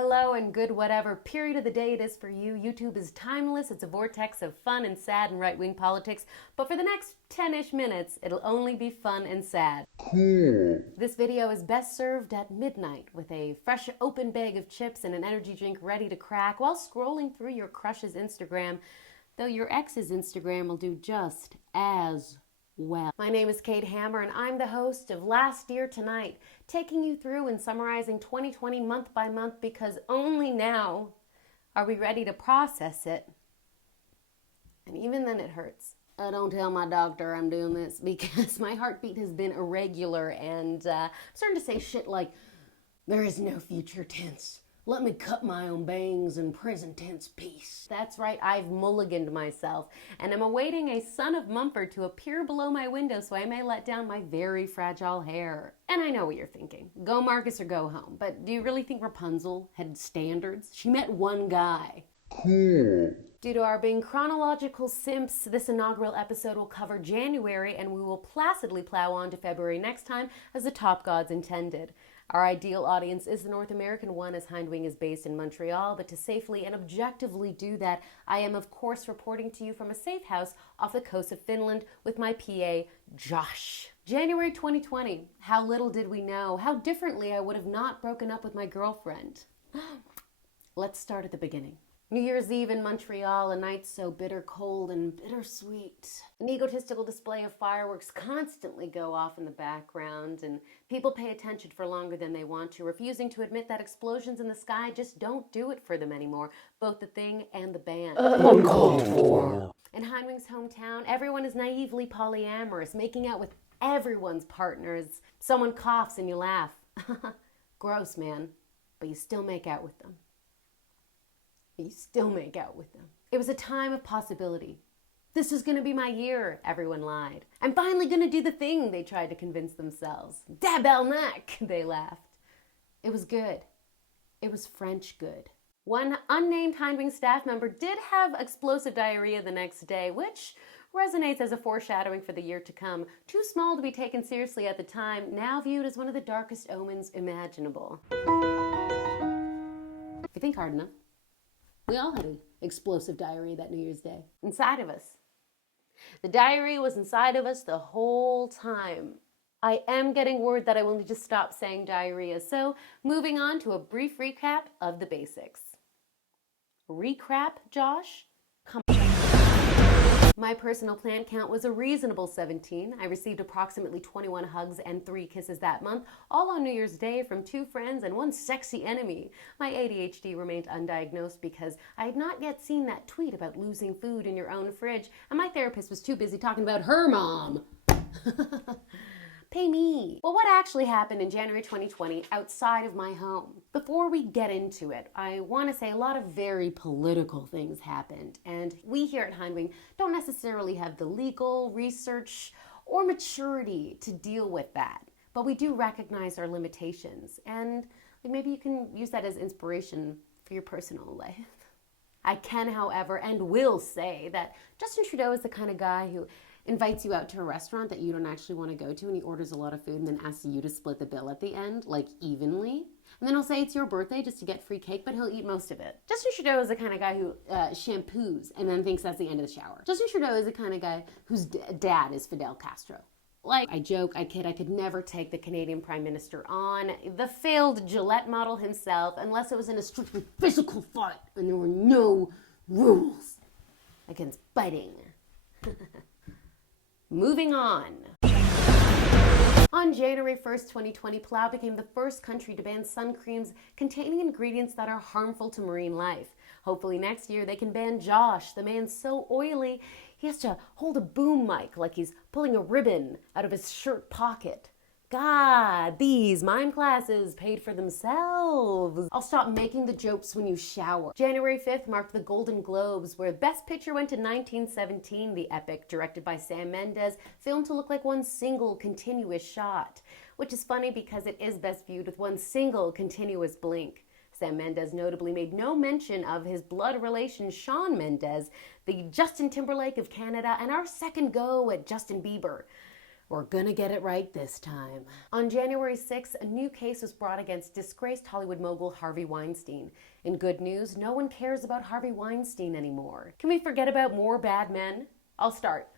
Hello and good whatever period of the day it is for you. YouTube is timeless. It's a vortex of fun and sad and right-wing politics. But for the next 10-ish minutes, it'll only be fun and sad. Cool. This video is best served at midnight with a fresh open bag of chips and an energy drink ready to crack while scrolling through your crush's Instagram, though your ex's Instagram will do just as well. My name is Kate Hammer and I'm the host of Last Year Tonight, taking you through and summarizing 2020 month by month because only now are we ready to process it. And even then it hurts. I don't tell my doctor I'm doing this because my heartbeat has been irregular and I'm starting to say shit like, there is no future tense. Let me cut my own bangs in present tense peace. That's right, I've mulliganed myself, and I'm awaiting a son of Mumford to appear below my window so I may let down my very fragile hair. And I know what you're thinking. Go Marcus or go home. But do you really think Rapunzel had standards? She met one guy. Cool. Due to our being chronological simps, this inaugural episode will cover January and we will placidly plow on to February next time as the top gods intended. Our ideal audience is the North American one, as Hindwing is based in Montreal, but to safely and objectively do that, I am of course reporting to you from a safe house off the coast of Finland with my PA, Josh. January 2020, how little did we know, how differently I would have not broken up with my girlfriend. Let's start at the beginning. New Year's Eve in Montreal, a night so bitter cold and bittersweet. An egotistical display of fireworks constantly go off in the background, and people pay attention for longer than they want to, refusing to admit that explosions in the sky just don't do it for them anymore, both the thing and the band. Uncalled for. In Hindwing's hometown, everyone is naively polyamorous, making out with everyone's partners. Someone coughs and you laugh. Gross, man, but you still make out with them. You still make out with them. It was a time of possibility. This is gonna be my year, everyone lied. I'm finally gonna do the thing, they tried to convince themselves. Da Melnyk, they laughed. It was good. It was French good. One unnamed Hindwing staff member did have explosive diarrhea the next day, which resonates as a foreshadowing for the year to come. Too small to be taken seriously at the time, now viewed as one of the darkest omens imaginable. If you think hard enough, we all had explosive diarrhea that New Year's Day. Inside of us. The diarrhea was inside of us the whole time. I am getting word that I will need to stop saying diarrhea, so moving on to a brief recap of the basics. Recap, Josh? Come on. My personal plant count was a reasonable 17. I received approximately 21 hugs and 3 kisses that month, all on New Year's Day from 2 friends and 1 sexy enemy. My ADHD remained undiagnosed because I had not yet seen that tweet about losing food in your own fridge, and my therapist was too busy talking about her mom. Pay me. Well, what actually happened in January 2020 outside of my home? Before we get into it, I want to say a lot of very political things happened, and we here at Hindwing don't necessarily have the legal, research, or maturity to deal with that, but we do recognize our limitations, and maybe you can use that as inspiration for your personal life. I can, however, and will say that Justin Trudeau is the kind of guy who invites you out to a restaurant that you don't actually want to go to, and he orders a lot of food and then asks you to split the bill at the end, like evenly. And then he'll say it's your birthday just to get free cake, but he'll eat most of it. Justin Trudeau is the kind of guy who shampoos and then thinks that's the end of the shower. Justin Trudeau is the kind of guy whose dad is Fidel Castro. Like, I joke, I kid, I could never take the Canadian Prime Minister on, the failed Gillette model himself, unless it was in a strictly physical fight and there were no rules against biting. Moving on. On January 1st, 2020, Palau became the first country to ban sun creams containing ingredients that are harmful to marine life. Hopefully next year they can ban Josh, the man so oily he has to hold a boom mic like he's pulling a ribbon out of his shirt pocket. God, these mime classes paid for themselves. I'll stop making the jokes when you shower. January 5th marked the Golden Globes, where Best Picture went to 1917, the epic, directed by Sam Mendes, filmed to look like one single continuous shot, which is funny because it is best viewed with one single continuous blink. Sam Mendes notably made no mention of his blood relation Shawn Mendes, the Justin Timberlake of Canada, and our second go at Justin Bieber. We're gonna get it right this time. On January 6th, a new case was brought against disgraced Hollywood mogul Harvey Weinstein. In good news, no one cares about Harvey Weinstein anymore. Can we forget about more bad men? I'll start.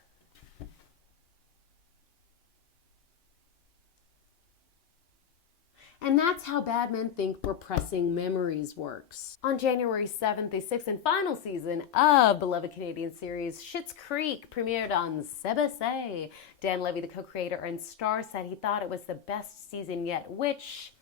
And that's how Bad Men Think Repressing Memories works. On January 7th, the sixth and final season of beloved Canadian series Schitt's Creek premiered on CBC. Dan Levy, the co-creator and star, said he thought it was the best season yet, which,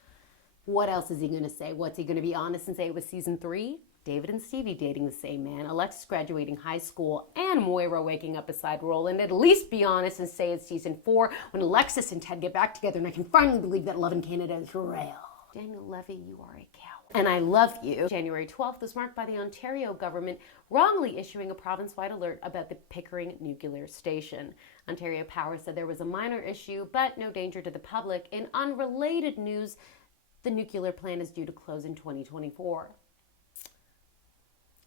what else is he going to say? What's he going to be honest and say it was season 3? David and Stevie dating the same man, Alexis graduating high school, and Moira waking up beside Roland. At least be honest and say it's season 4 when Alexis and Ted get back together and I can finally believe that love in Canada is real. Daniel Levy, you are a coward. And I love you. January 12th was marked by the Ontario government wrongly issuing a province-wide alert about the Pickering nuclear station. Ontario Power said there was a minor issue, but no danger to the public. In unrelated news, the nuclear plant is due to close in 2024.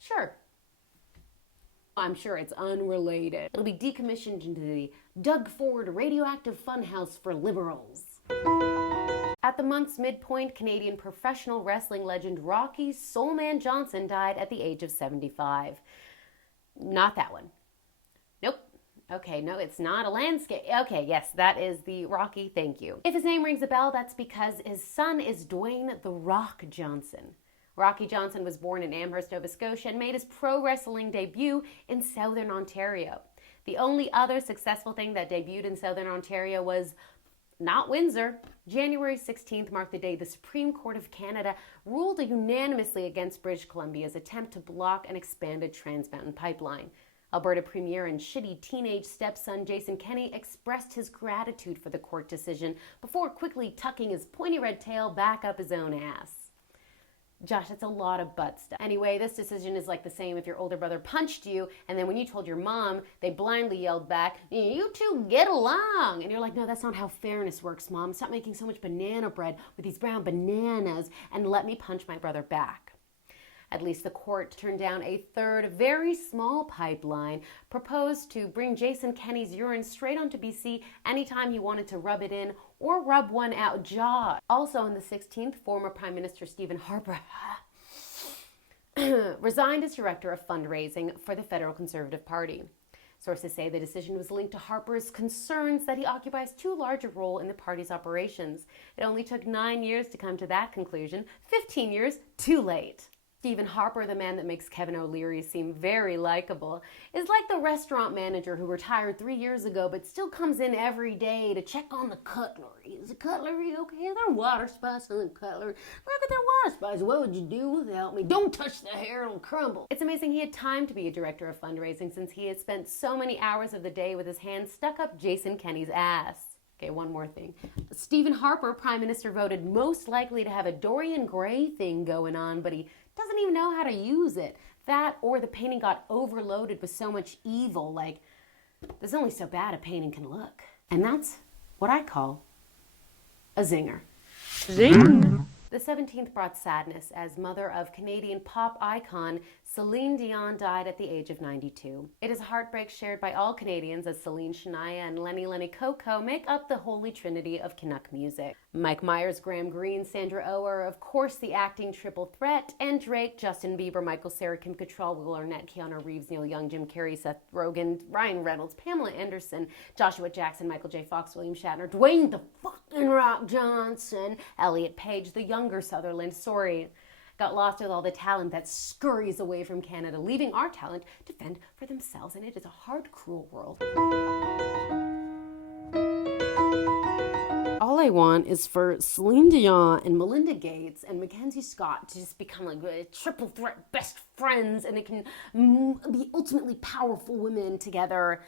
Sure. I'm sure it's unrelated. It'll be decommissioned into the Doug Ford radioactive funhouse for liberals. At the month's midpoint, Canadian professional wrestling legend Rocky Soulman Johnson died at the age of 75. Not that one. Nope. Okay, no, it's not a landscape. Okay, yes, that is the Rocky, thank you. If his name rings a bell, that's because his son is Dwayne "The Rock" Johnson. Rocky Johnson was born in Amherst, Nova Scotia, and made his pro wrestling debut in Southern Ontario. The only other successful thing that debuted in Southern Ontario was not Windsor. January 16th marked the day the Supreme Court of Canada ruled unanimously against British Columbia's attempt to block an expanded Trans Mountain pipeline. Alberta Premier and shitty teenage stepson Jason Kenney expressed his gratitude for the court decision before quickly tucking his pointy red tail back up his own ass. Josh, that's a lot of butt stuff. Anyway, this decision is like the same if your older brother punched you, and then when you told your mom, they blindly yelled back, "You two get along!" And you're like, no, that's not how fairness works, Mom. Stop making so much banana bread with these brown bananas, and let me punch my brother back. At least the court turned down a third, very small pipeline proposed to bring Jason Kenney's urine straight onto BC anytime he wanted to rub it in or rub one out. Jaw. Also on the 16th, former Prime Minister Stephen Harper resigned as director of fundraising for the Federal Conservative Party. Sources say the decision was linked to Harper's concerns that he occupies too large a role in the party's operations. It only took 9 years to come to that conclusion, 15 years too late. Stephen Harper, the man that makes Kevin O'Leary seem very likable, is like the restaurant manager who retired 3 years ago but still comes in every day to check on the cutlery. Is the cutlery okay? Is there water spice on the cutlery? Look at that water spice. What would you do without me? Don't touch the hair, it'll crumble. It's amazing he had time to be a director of fundraising since he had spent so many hours of the day with his hands stuck up Jason Kenney's ass. Okay, one more thing. Stephen Harper, Prime Minister, voted most likely to have a Dorian Gray thing going on, but he doesn't even know how to use it. That or the painting got overloaded with so much evil, like, there's only so bad a painting can look. And that's what I call a zinger. Zing! The 17th brought sadness as mother of Canadian pop icon Celine Dion died at the age of 92. It is a heartbreak shared by all Canadians as Celine, Shania, and Lenny Coco make up the holy trinity of Canuck music. Mike Myers, Graham Greene, Sandra Oh are of course the acting triple threat, and Drake, Justin Bieber, Michael Cera, Kim Cattrall, Will Arnett, Keanu Reeves, Neil Young, Jim Carrey, Seth Rogen, Ryan Reynolds, Pamela Anderson, Joshua Jackson, Michael J. Fox, William Shatner, Dwayne the fucking Rock Johnson, Elliot Page, the younger Sutherland, got lost with all the talent that scurries away from Canada, leaving our talent to fend for themselves, and it is a hard, cruel world. All I want is for Celine Dion and Melinda Gates and Mackenzie Scott to just become like a triple threat best friends, and they can be ultimately powerful women together.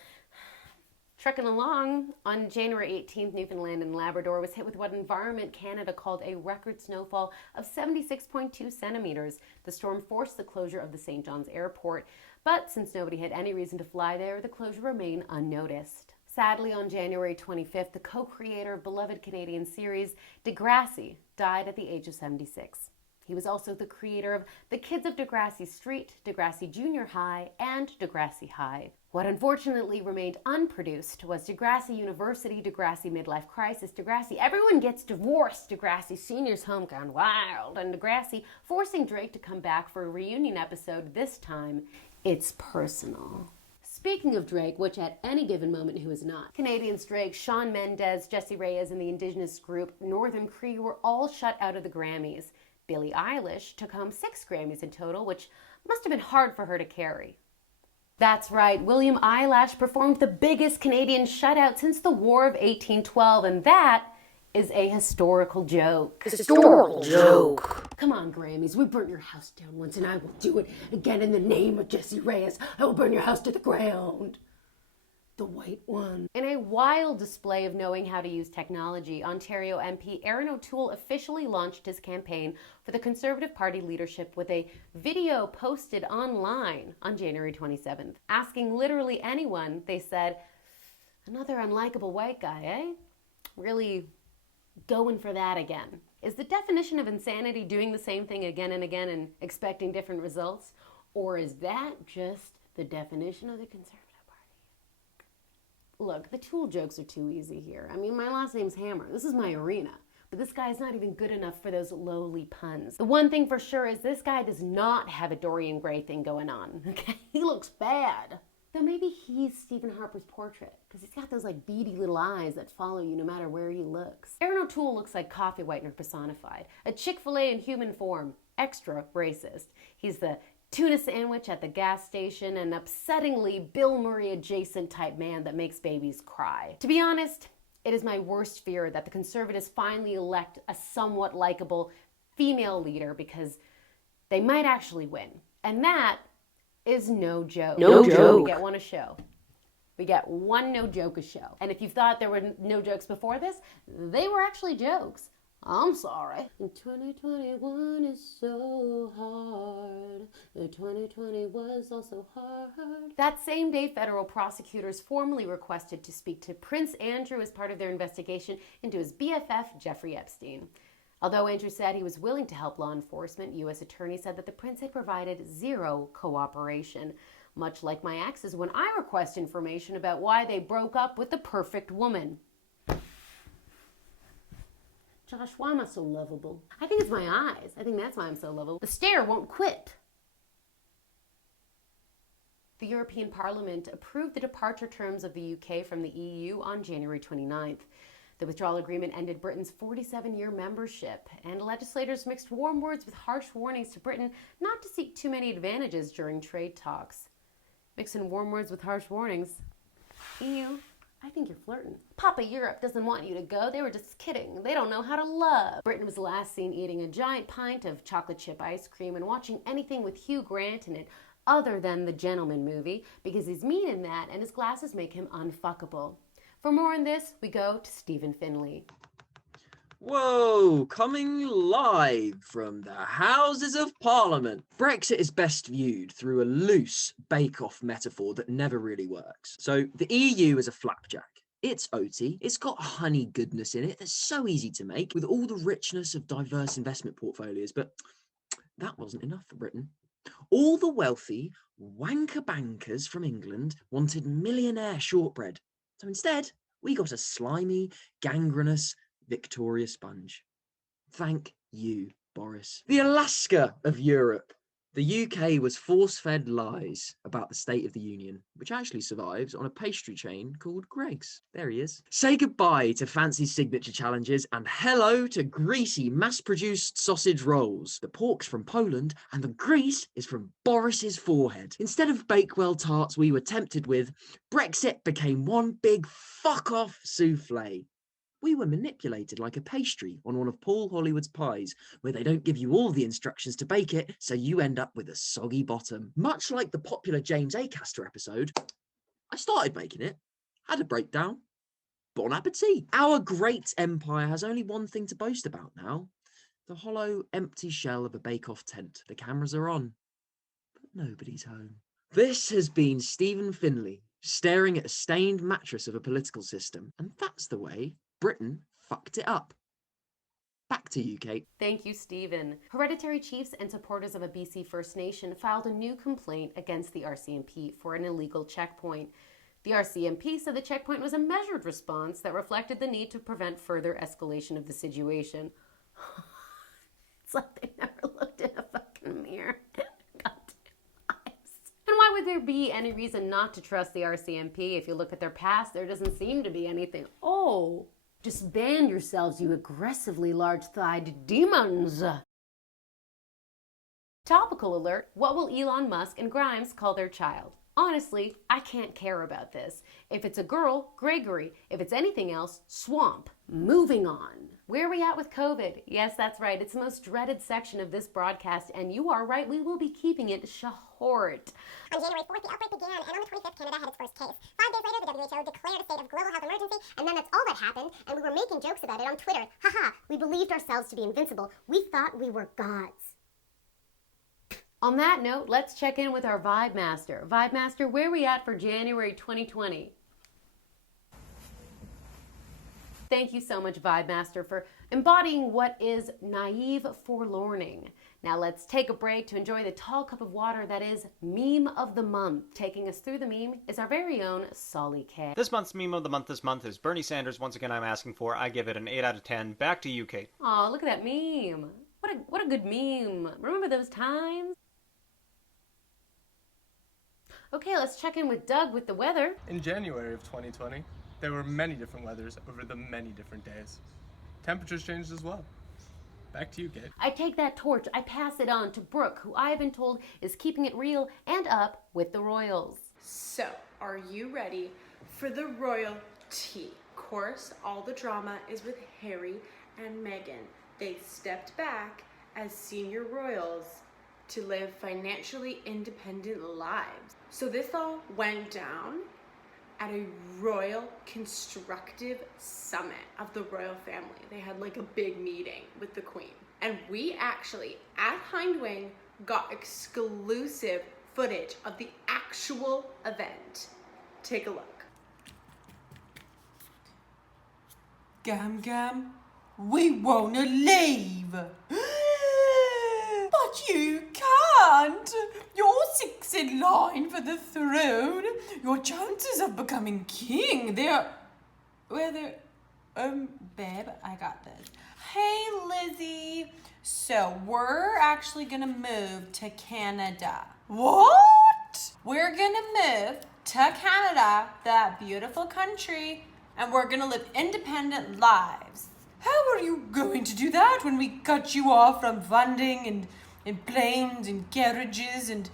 Trekking along, on January 18th, Newfoundland and Labrador was hit with what Environment Canada called a record snowfall of 76.2 centimeters. The storm forced the closure of the St. John's Airport, but since nobody had any reason to fly there, the closure remained unnoticed. Sadly, on January 25th, the co-creator of beloved Canadian series Degrassi died at the age of 76. He was also the creator of The Kids of Degrassi Street, Degrassi Junior High, and Degrassi High. What unfortunately remained unproduced was Degrassi University, Degrassi Midlife Crisis, Degrassi Everyone Gets Divorced, Degrassi Seniors Home Gone Wild, and Degrassi forcing Drake to come back for a reunion episode. This time, it's personal. Speaking of Drake, which at any given moment who is not, Canadians Drake, Shawn Mendes, Jessie Reyez, and the indigenous group Northern Cree were all shut out of the Grammys. Billie Eilish took home 6 Grammys in total, which must have been hard for her to carry. That's right, William Eyelash performed the biggest Canadian shutout since the War of 1812, and that is a historical joke. Historical joke. Come on, Grammys, we burnt your house down once, and I will do it again in the name of Jessie Reyez. I will burn your house to the ground. The white one. In a wild display of knowing how to use technology, Ontario MP Aaron O'Toole officially launched his campaign for the Conservative Party leadership with a video posted online on January 27th. Asking literally anyone, they said, "Another unlikable white guy, eh? Really going for that again." Is the definition of insanity doing the same thing again and again and expecting different results? Or is that just the definition of the Conservative Party? Look, the Tool jokes are too easy here. I mean, my last name's Hammer. This is my arena. But this guy's not even good enough for those lowly puns. The one thing for sure is this guy does not have a Dorian Gray thing going on, okay? He looks bad. Though maybe he's Stephen Harper's portrait, because he's got those like beady little eyes that follow you no matter where he looks. Aaron O'Toole looks like coffee whitener personified. A Chick-fil-A in human form. Extra racist. He's the tuna sandwich at the gas station, an upsettingly Bill Murray adjacent type man that makes babies cry. To be honest, it is my worst fear that the Conservatives finally elect a somewhat likable female leader because they might actually win. And that is no joke. No joke. We get one a show. We get one no joke a show. And if you thought there were no jokes before this, they were actually jokes. I'm sorry. 2021 is so hard. 2020 was also hard. That same day, federal prosecutors formally requested to speak to Prince Andrew as part of their investigation into his BFF, Jeffrey Epstein. Although Andrew said he was willing to help law enforcement, U.S. attorney said that the prince had provided zero cooperation, much like my exes when I request information about why they broke up with the perfect woman. Josh, why am I so lovable? I think it's my eyes. I think that's why I'm so lovable. The stare won't quit. The European Parliament approved the departure terms of the UK from the EU on January 29th. The withdrawal agreement ended Britain's 47-year membership, and legislators mixed warm words with harsh warnings to Britain not to seek too many advantages during trade talks. Mixing warm words with harsh warnings. EU, I think you're flirting. Papa Europe doesn't want you to go. They were just kidding. They don't know how to love. Britain was last seen eating a giant pint of chocolate chip ice cream and watching anything with Hugh Grant in it other than the Gentleman movie because he's mean in that and his glasses make him unfuckable. For more on this, we go to Stephen Finley. Whoa, coming live from the Houses of Parliament. Brexit is best viewed through a loose bake-off metaphor that never really works. So the EU is a flapjack. It's oaty, it's got honey goodness in it that's so easy to make with all the richness of diverse investment portfolios, but that wasn't enough for Britain. All the wealthy wanker bankers from England wanted millionaire shortbread. So instead, we got a slimy, gangrenous Victoria Sponge. Thank you, Boris. The Alaska of Europe. The UK was force-fed lies about the State of the Union, which actually survives on a pastry chain called Greggs. There he is. Say goodbye to fancy signature challenges and hello to greasy mass-produced sausage rolls. The pork's from Poland and the grease is from Boris's forehead. Instead of Bakewell tarts we were tempted with, Brexit became one big fuck-off souffle. We were manipulated like a pastry on one of Paul Hollywood's pies, where they don't give you all the instructions to bake it, so you end up with a soggy bottom. Much like the popular James Acaster episode, I started making it, had a breakdown, bon appetit. Our great empire has only one thing to boast about now, the hollow, empty shell of a bake-off tent. The cameras are on, but nobody's home. This has been Stephen Finley, staring at a stained mattress of a political system, and that's the way Britain fucked it up. Back to you, Kate. Thank you, Stephen. Hereditary chiefs and supporters of a BC First Nation filed a new complaint against the RCMP for an illegal checkpoint. The RCMP said the checkpoint was a measured response that reflected the need to prevent further escalation of the situation. It's like they never looked in a fucking mirror. Goddamn eyes. And why would there be any reason not to trust the RCMP? If you look at their past, there doesn't seem to be anything. Oh, disband yourselves, you aggressively large-thighed demons. Topical alert, what will Elon Musk and Grimes call their child? Honestly, I can't care about this. If it's a girl, Gregory. If it's anything else, Swamp. Moving on. Where are we at with COVID? Yes, that's right. It's the most dreaded section of this broadcast, and you are right. We will be keeping it short. On January 4th, the outbreak began, and on the 25th, Canada had its first case. 5 days later, the WHO declared a state of global health emergency, and then that's all that happened, and we were making jokes about it on Twitter. Haha, we believed ourselves to be invincible. We thought we were gods. On that note, let's check in with our Vibe Master. Vibe Master, where are we at for January 2020? Thank you so much, Vibe Master, for embodying what is naive forlorning. Now let's take a break to enjoy the tall cup of water that is Meme of the Month. Taking us through the meme is our very own Solly K. This month's meme of the month this month is Bernie Sanders. Once again, I'm asking for. I give it an 8 out of 10. Back to you, Kate. Aw, look at that meme. What a good meme. Remember those times? Okay, let's check in with Doug with the weather. In January of 2020, there were many different weathers over the many different days. Temperatures changed as well. Back to you, Kate. I take that torch, I pass it on to Brooke, who I have been told is keeping it real and up with the Royals. So, are you ready for the royal tea? Of course, all the drama is with Harry and Meghan. They stepped back as senior royals to live financially independent lives. So this all went down at a royal constructive summit of the royal family. They had like a big meeting with the queen. And we actually, at Hindwing, got exclusive footage of the actual event. Take a look. Gam Gam, we wanna leave. But you can't. You're 6 in line for the throne. Your chances of becoming king, babe, I got this. Hey, Lizzie. So we're actually gonna move to Canada. What? We're gonna move to Canada, that beautiful country, and we're gonna live independent lives. How are you going to do that when we cut you off from funding and planes and carriages and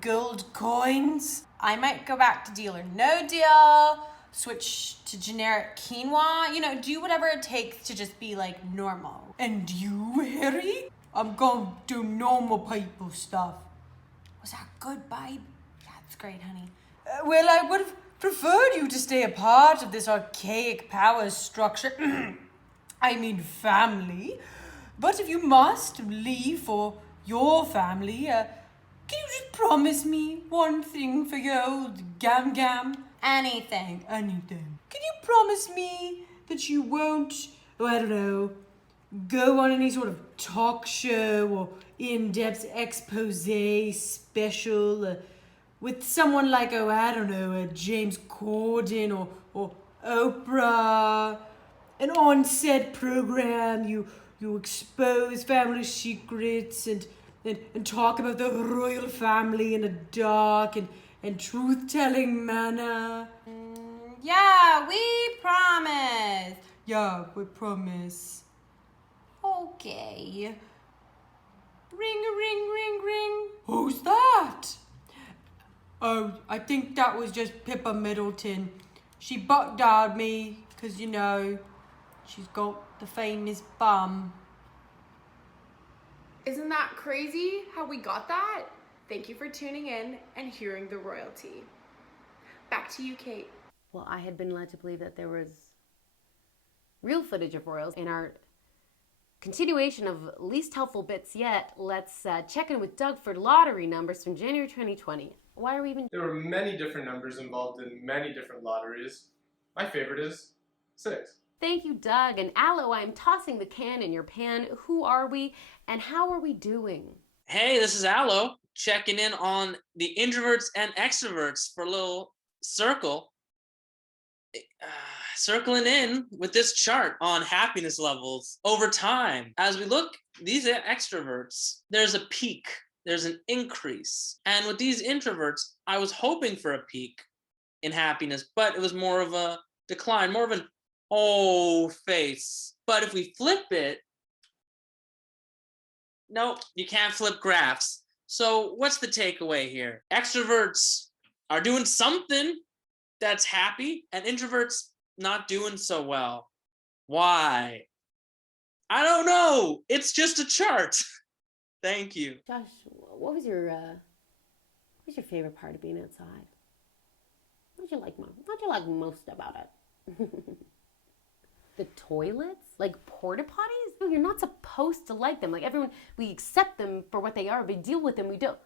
gold coins? I might go back to Deal or No Deal, switch to generic quinoa, do whatever it takes to just be like normal. And you, Harry? I'm gonna do normal people stuff. Was that good, babe? That's great, honey. Well, I would have preferred you to stay a part of this archaic power structure. I mean family. But if you must leave for your family, can you just promise me one thing for your old Gam Gam? Anything. Can you promise me that you won't, go on any sort of talk show or in-depth expose special with someone like, James Corden or Oprah? An on-set program, you expose family secrets and talk about the royal family in a dark and truth-telling manner. Yeah, we promise. Yeah, we promise. Okay. Ring. Who's that? Oh, I think that was just Pippa Middleton. She butt dialed me because, she's got the famous bum. Isn't that crazy how we got that? Thank you for tuning in and hearing the royalty. Back to you, Kate. Well, I had been led to believe that there was real footage of royals. In our continuation of least helpful bits yet, let's check in with Doug for lottery numbers from January 2020. Why are we even... There were many different numbers involved in many different lotteries. My favorite is 6. Thank you, Doug. And Alo, I'm tossing the can in your pan. Who are we and how are we doing? Hey, this is Alo, checking in on the introverts and extroverts for a little circle. Circling in with this chart on happiness levels over time. As we look, these extroverts, there's a peak, there's an increase. And with these introverts, I was hoping for a peak in happiness, but it was more of a decline, more of an oh face. But if we flip it, no, you can't flip graphs. So what's the takeaway here? Extroverts are doing something that's happy, and introverts not doing so well. Why? I don't know. It's just a chart. Thank you. Josh, what was your favorite part of being outside? What did you like most about it? The toilets? Like porta potties? No, you're not supposed to like them. Like everyone, we accept them for what they are, but deal with them, we don't.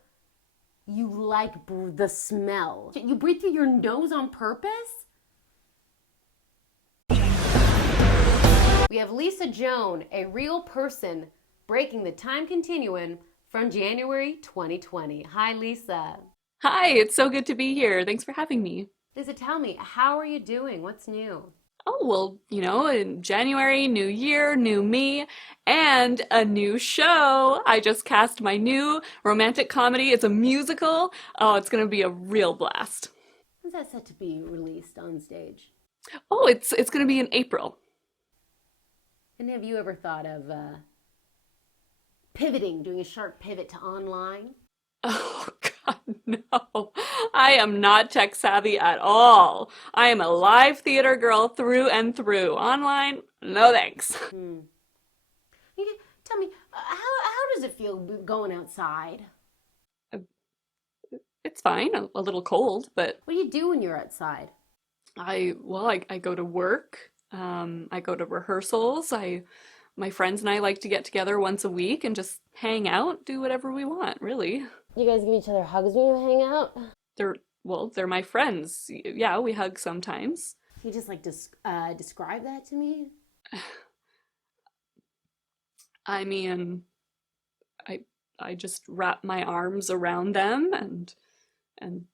You like the smell. You breathe through your nose on purpose? We have Lisa Joan, a real person, breaking the time continuum from January 2020. Hi, Lisa. Hi, it's so good to be here. Thanks for having me. Lisa, tell me, how are you doing? What's new? Oh, well, in January, new year, new me, and a new show. I just cast my new romantic comedy. It's a musical. Oh, it's going to be a real blast. When's that set to be released on stage? Oh, it's going to be in April. And have you ever thought of pivoting, doing a sharp pivot to online? Oh, God, no. I am not tech savvy at all. I am a live theater girl through and through. Online, no thanks. Tell me, how does it feel going outside? It's fine, a little cold, but... What do you do when you're outside? I go to work. I go to rehearsals. My friends and I like to get together once a week and just hang out, do whatever we want, really. You guys give each other hugs when you hang out? They're my friends. Yeah, we hug sometimes. Can you just describe that to me? I mean, I just wrap my arms around them and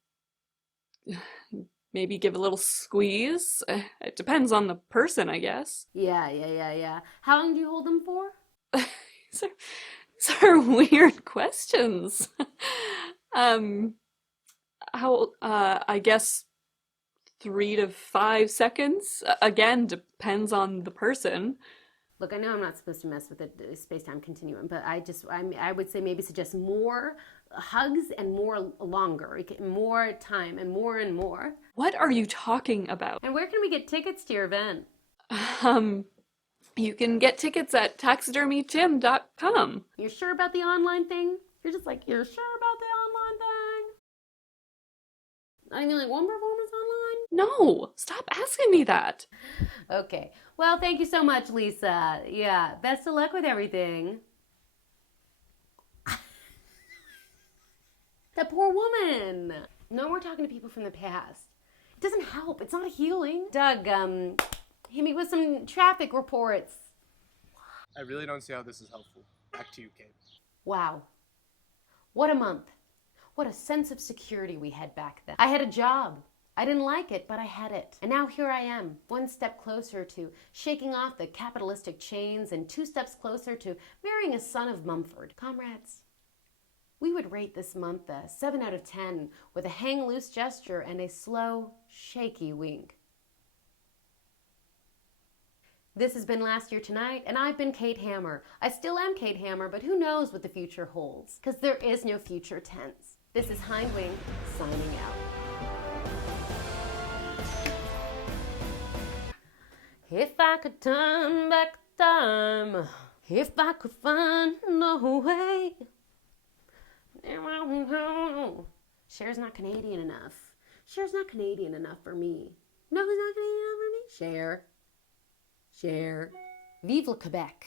maybe give a little squeeze. It depends on the person, I guess. Yeah. How long do you hold them for? These are weird questions. I guess 3 to 5 seconds. Again, depends on the person. Look, I know I'm not supposed to mess with the space-time continuum, but I would say maybe suggest more hugs and more longer, more time and more. What are you talking about? And where can we get tickets to your event? You can get tickets at taxidermytim.com. You're sure about the online thing? You're sure about the online thing? Not even like one performance online? No, stop asking me that. Okay. Well, thank you so much, Lisa. Yeah, best of luck with everything. That poor woman. No more talking to people from the past. It doesn't help. It's not healing. Doug, hit me with some traffic reports. I really don't see how this is helpful. Back to you, Kate. Wow. What a month. What a sense of security we had back then. I had a job. I didn't like it, but I had it. And now here I am, one step closer to shaking off the capitalistic chains and 2 steps closer to marrying a son of Mumford. Comrades, we would rate this month a 7 out of 10 with a hang loose gesture and a slow, shaky wink. This has been Last Year Tonight, and I've been Kate Hammer. I still am Kate Hammer, but who knows what the future holds? Because there is no future tense. This is Hindwing, signing out. If I could turn back time, if I could find a way. Cher's not Canadian enough. Cher's not Canadian enough for me. No, who's not Canadian enough for me? Cher. Vive le Quebec.